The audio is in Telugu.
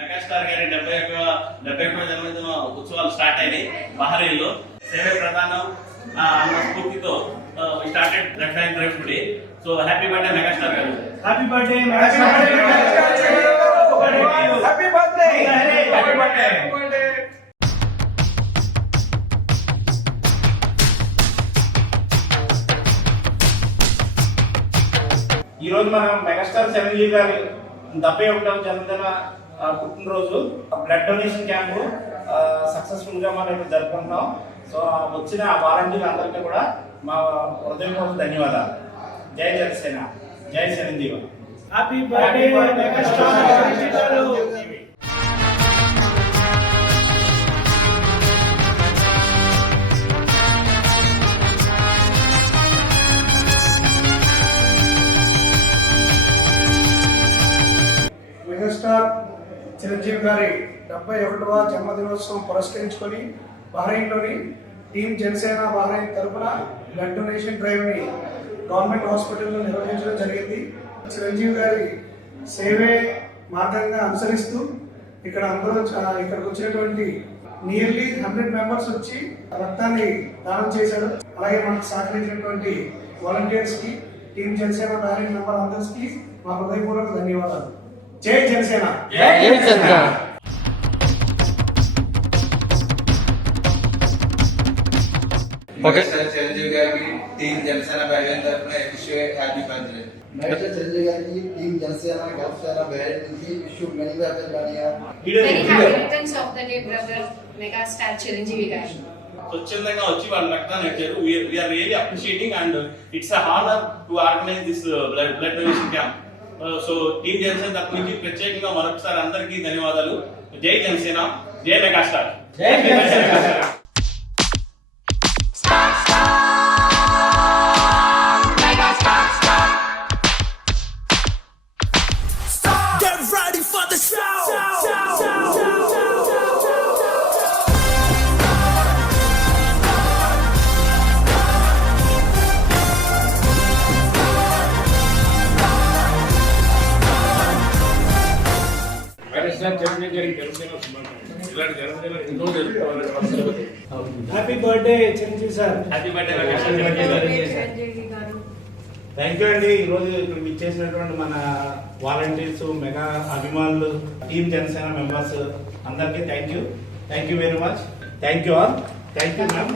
మెగాస్టార్ గారి 71వ జన్మదిన ఉత్సవాలు స్టార్ట్ అయినాయి బహ్రెయిన్ లో. సేవే ప్రధానం అన్న స్ఫూర్తితో started blood bank drive today. So happy birthday megastar గారు. హ్యాపీ బర్త్డే మెగాస్టార్ గారు. Happy birthday. Happy birthday. ఈ రోజు మనం మెగాస్టార్ చిరంజీవి గారి 71వ జన్మదిన పుట్టినరోజు బ్లడ్ డొనేషన్ క్యాంపు సక్సెస్ఫుల్ గా మనం జరుపుకుంటున్నాం. సో వచ్చిన వాలంటీర్లు అందరికీ కూడా మా హృదయపూర్వక ధన్యవాదాలు. జై జనసేన, జై Chiranjeevi. Happy birthday megastar Chiranjeevi గారు. మెగాస్టార్ చిరంజీవి గారి 71వ జన్మదినోత్సవం పురస్కరించుకొని బహ్రెయిన్లోని టీమ్ జనసేన బహ్రెయిన్ తరఫున బ్లడ్ డొనేషన్ డ్రైవ్ ని గవర్నమెంట్ హాస్పిటల్లో నిర్వహించడం జరిగింది. చిరంజీవి గారి సేవే మార్గంగా అనుసరిస్తూ ఇక్కడికి వచ్చినటువంటి నియర్లీ 100 మెంబర్స్ వచ్చి రక్తాన్ని దానం చేశారు. అలాగే మనకు సహకరించినటువంటి వాలంటీర్స్ కి, టీమ్ జనసేన బహ్రెయిన్ మెంబర్ అందరికీ మా హృదయపూర్వక ధన్యవాదాలు. జై జనసేన. చిరంజీవి గారికి టీమ్ జనసేన బహ్రెయిన్ తరఫున హ్యాపీ బర్త్డే. మెగాస్టార్ చిరంజీవి గారికి టీమ్ జనసేన బహ్రెయిన్ నుంచి wish many happy birthday. Many happy returns of the day, brother Megastar Chiranjeevi గారు. స్వచ్ఛందంగా వచ్చి వాళ్ళ రక్తాన్ని ఇచ్చారు. We are really appreciating and it's a honour to organise this blood donation camp. So team Janasena తరఫు నుంచి ప్రత్యేకంగా మరొకసారి అందరికీ ధన్యవాదాలు. జై జనసేన, జై మెగాస్టార్. జై Janasena. Happy birthday Chiranjeevi sir. Happy birthday megastar Chiranjeevi గారు. థ్యాంక్ యూ అండి. ఈరోజు ఇక్కడ ఇచ్చేసినటువంటి మన వాలంటీర్స్, మెగా అభిమానులు, టీమ్ జనసేన మెంబర్స్ అందరికీ thank you very much. Thank you all. Thank you ma'am.